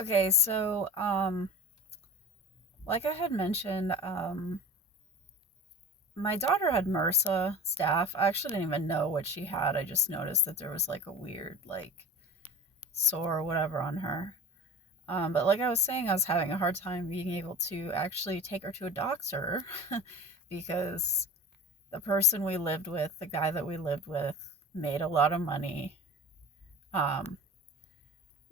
Okay, so like I had mentioned, my daughter had MRSA staph. I actually didn't even know what she had. I just noticed that there was like a weird like sore or whatever on her. But like I was saying, I was having a hard time being able to actually take her to a doctor because the person we lived with, the guy that we lived with, made a lot of money. Um,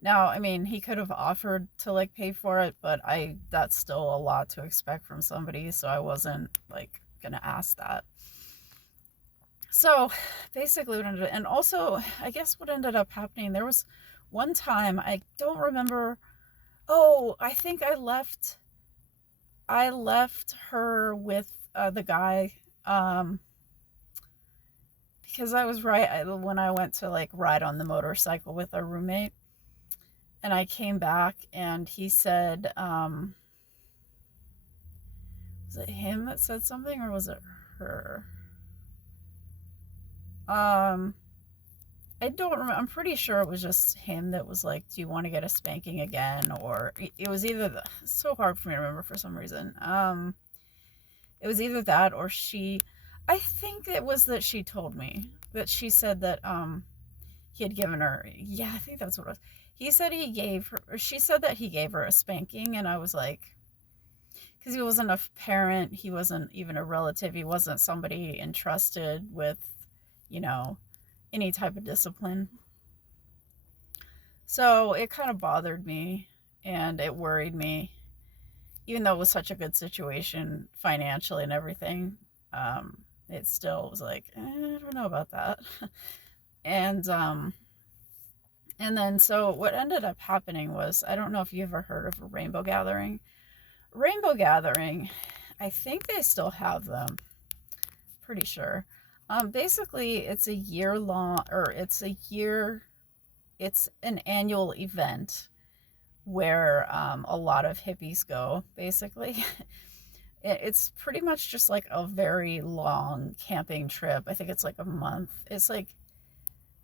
Now, I mean, he could have offered to like pay for it, but I that's still a lot to expect from somebody, so I wasn't like gonna ask that. So basically, and also, I guess what ended up happening, there was one time, I don't remember. Oh, I think I left her with the guy, um, because I was when I went to like ride on the motorcycle with our roommate, and I came back and he said, was it him that said something or was it her? Um, I don't remember. I'm pretty sure it was just him that was like, "Do you want to get a spanking again?" Or it was either it's so hard for me to remember for some reason. It was either that or she. I think it was that she told me that she said that he had given her. Yeah, I think that's what it was. He said he gave her. Or she said that he gave her a spanking, and I was like, because he wasn't a parent, he wasn't even a relative, he wasn't somebody entrusted with, you know, any type of discipline. So it kind of bothered me and it worried me, even though it was such a good situation financially and everything. It still was like, I don't know about that. and and then so what ended up happening was, I don't know if you ever heard of a rainbow gathering. Rainbow gathering, I think they still have them, pretty sure. Basically, it's a year long, or it's an annual event where a lot of hippies go, basically. It's pretty much just like a very long camping trip. I think it's like a month. It's like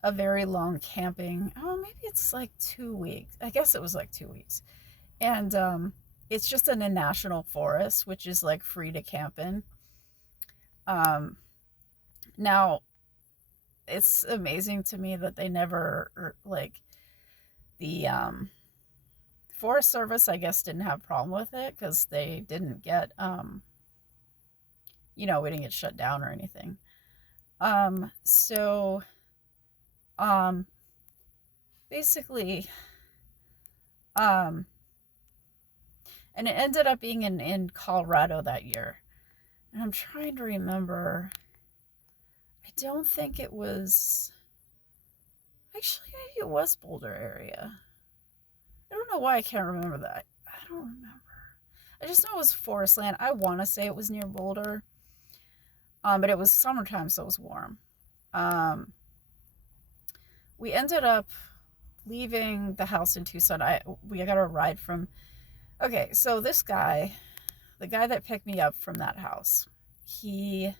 a very long camping. Oh, maybe it's like 2 weeks. I guess it was like 2 weeks. And it's just in a national forest, which is like free to camp in. Um, Now, it's amazing to me that they never like the Forest Service, I guess, didn't have a problem with it because they didn't get we didn't get shut down or anything. So um basically, um and it ended up being in Colorado that year. And I'm trying to remember. I don't think it was, actually, maybe it was Boulder area. I don't know why I can't remember that. I don't remember. I just know it was forest land. I want to say it was near Boulder, but it was summertime, so it was warm. Um, we ended up leaving the house in Tucson. We got a ride from. Okay, so this guy, the guy that picked me up from that house, he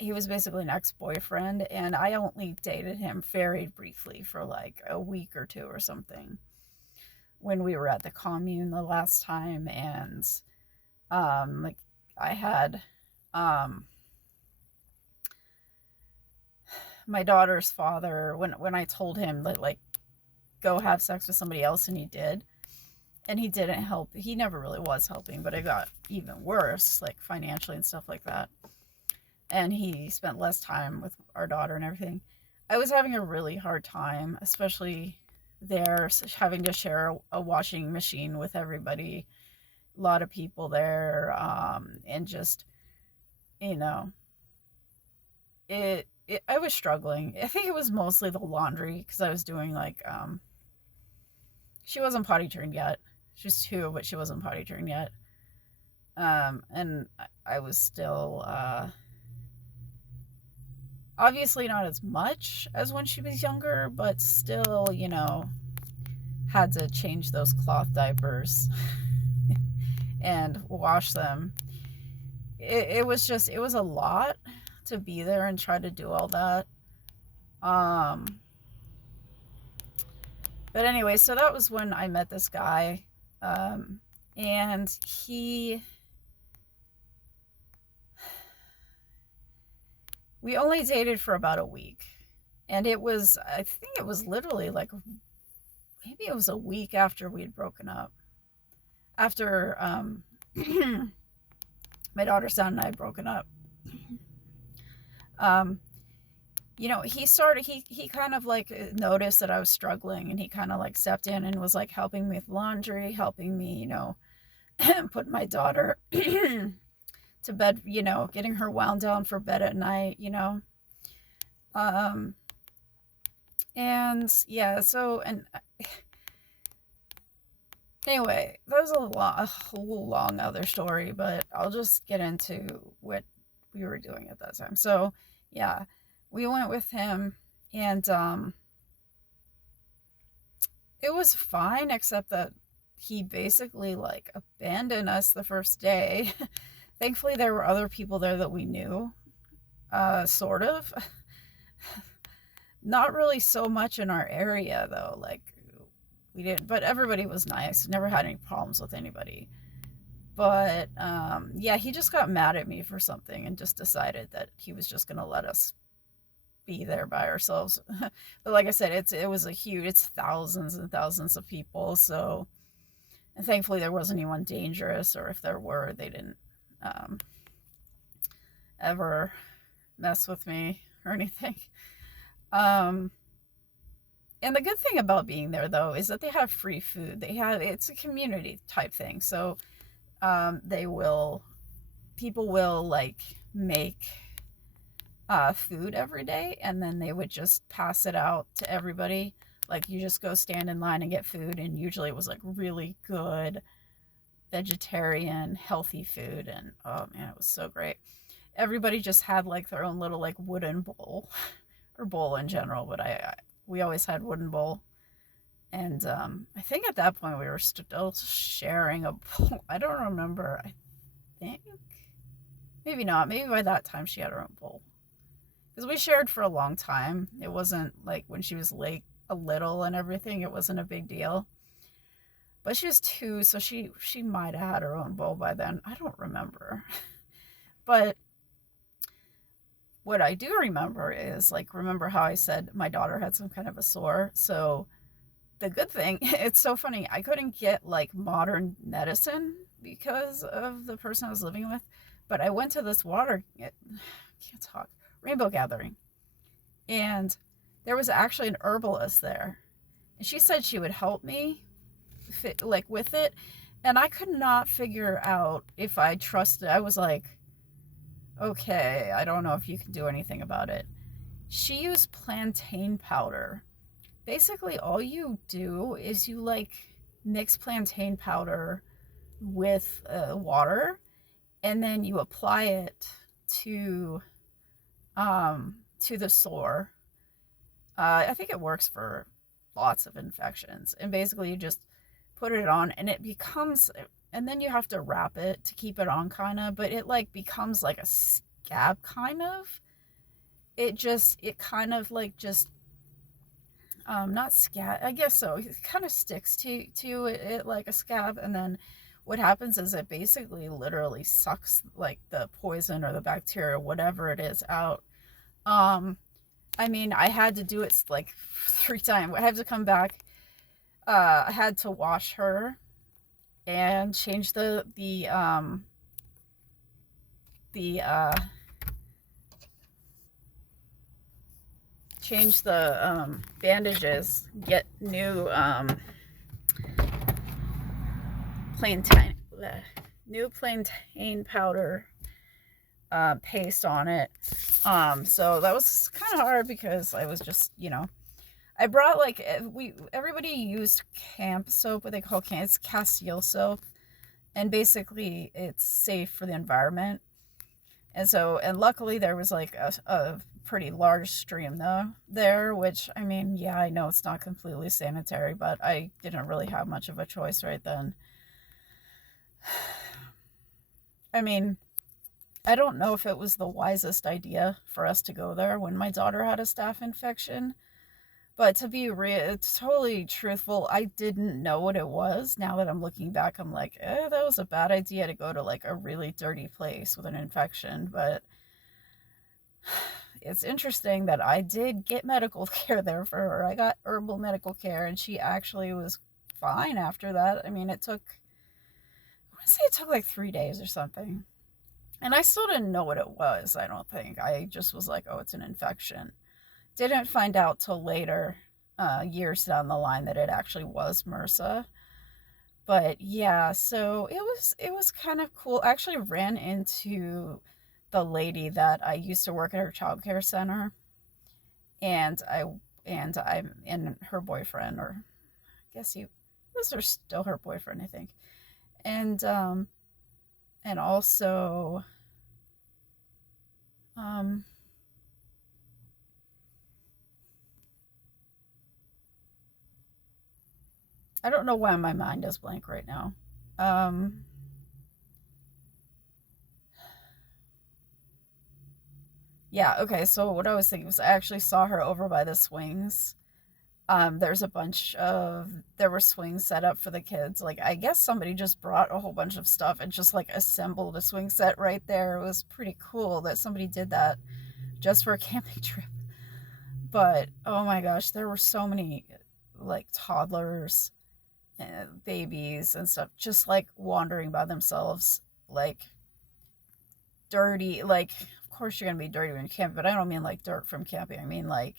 he was basically an ex boyfriend, and I only dated him very briefly for like a week or two or something when we were at the commune the last time, and like I had um my daughter's father, when I told him that like go have sex with somebody else, and he did, and he didn't help. He never really was helping, but it got even worse, like financially and stuff like that. And he spent less time with our daughter and everything. I was having a really hard time, especially there, having to share a washing machine with everybody, a lot of people there, and just you know I was struggling. I think it was mostly the laundry because I was doing like she wasn't potty trained yet. She was 2, but she wasn't potty trained yet. And I was still obviously not as much as when she was younger, but still, had to change those cloth diapers and wash them. It was a lot to be there and try to do all that. Um, But anyway, so that was when I met this guy. And we only dated for about a week. And I think it was literally like, maybe it was a week after we had broken up. After my daughter's son and I had broken up. He kind of like noticed that I was struggling, and he kind of like stepped in and was like helping me with laundry, helping me, put my daughter to bed, getting her wound down for bed at night, and yeah, so, and anyway, there's a whole long other story, but I'll just get into what we were doing at that time. So yeah, we went with him, and it was fine, except that he basically like abandoned us the first day. Thankfully, there were other people there that we knew, sort of. Not really so much in our area though. Like, we didn't, but everybody was nice. Never had any problems with anybody. But yeah, he just got mad at me for something and just decided that he was just gonna let us be there by ourselves. But like I said, it's thousands and thousands of people. So, and thankfully there wasn't anyone dangerous, or if there were, they didn't ever mess with me or anything. And the good thing about being there though is that they have free food. It's a community type thing. So people will like make food every day, and then they would just pass it out to everybody. Like, you just go stand in line and get food, and usually it was like really good vegetarian healthy food, and oh man, it was so great. Everybody just had like their own little like wooden bowl or bowl in general, but we always had wooden bowl. And I think at that point we were still sharing a bowl. I don't remember. I think maybe not. Maybe by that time she had her own bowl, because we shared for a long time. It wasn't like when she was like a little and everything, it wasn't a big deal. But she was 2, so she might have had her own bowl by then. I don't remember. But what I do remember is, like, remember how I said my daughter had some kind of a sore? So the good thing, it's so funny, I couldn't get like modern medicine because of the person I was living with, but I went to this rainbow gathering, and there was actually an herbalist there, and she said she would help me with it, and I could not figure out if I trusted. I was like, okay, I don't know if you can do anything about it. She used plantain powder. Basically, all you do is you like mix plantain powder with water, and then you apply it to the sore. I think it works for lots of infections. And basically, you just put it on, and it becomes, and then you have to wrap it to keep it on, kind of, but it like becomes like a scab, kind of. It kind of like just not scab, I guess so. It kind of sticks to it like a scab, and then what happens is it basically literally sucks like the poison or the bacteria, whatever it is, out. I mean, I had to do it like 3 times. I had to come back. I had to wash her and change the bandages, get new plantain powder paste on it. So that was kind of hard because I was just, I brought like, everybody used camp soap, what they call it's Castile soap, and basically it's safe for the environment. And so, and luckily there was like a pretty large stream there, which, I mean, yeah, I know it's not completely sanitary, but I didn't really have much of a choice right then. I mean, I don't know if it was the wisest idea for us to go there when my daughter had a staph infection, But to be totally truthful, I didn't know what it was. Now that I'm looking back, I'm like, that was a bad idea to go to like a really dirty place with an infection. But it's interesting that I did get medical care there for her. I got herbal medical care, and she actually was fine after that. I mean, I want to say it took like 3 days or something. And I still didn't know what it was, I don't think. I just was like, oh, it's an infection. Didn't find out till later, years down the line, that it actually was MRSA. But yeah, so it was kind of cool. I actually ran into the lady that I used to work at her childcare center, and I'm her boyfriend, or I guess he was her still her boyfriend, I think. And and also um I don't know why my mind is blank right now. Um yeah, okay, so what I was thinking was I actually saw her over by the swings. There's a bunch of there were swings set up for the kids. Like I guess somebody just brought a whole bunch of stuff and just like assembled a swing set right there. It was pretty cool that somebody did that just for a camping trip. But oh my gosh, there were so many like toddlers and babies and stuff just like wandering by themselves, like dirty. Like of course you're gonna be dirty when you camp, but I don't mean like dirt from camping. I mean like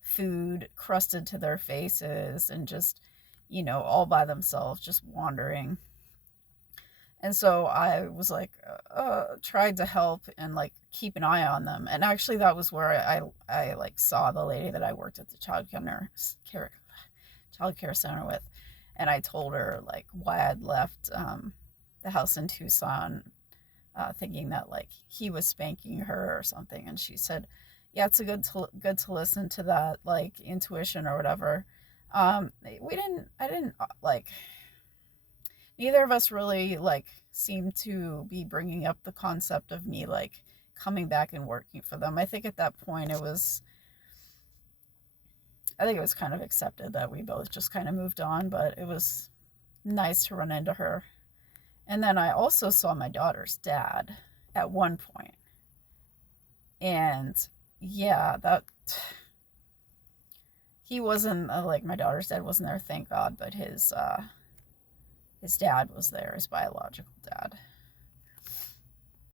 food crusted to their faces and just, all by themselves, just wandering. And so I was like, tried to help and like keep an eye on them. And actually, that was where I like saw the lady that I worked at the child care center with, and I told her like why I'd left the house in Tucson, thinking that like he was spanking her or something, and she said, "Yeah, it's a good to listen to that like intuition or whatever." We didn't. I didn't like. Neither of us really like seemed to be bringing up the concept of me like coming back and working for them. I think at that point it was. I think it was kind of accepted that we both just kind of moved on, but it was nice to run into her. And then I also saw my daughter's dad at one point. And yeah, that he wasn't like my daughter's dad wasn't there, thank God, but his dad was there, his biological dad.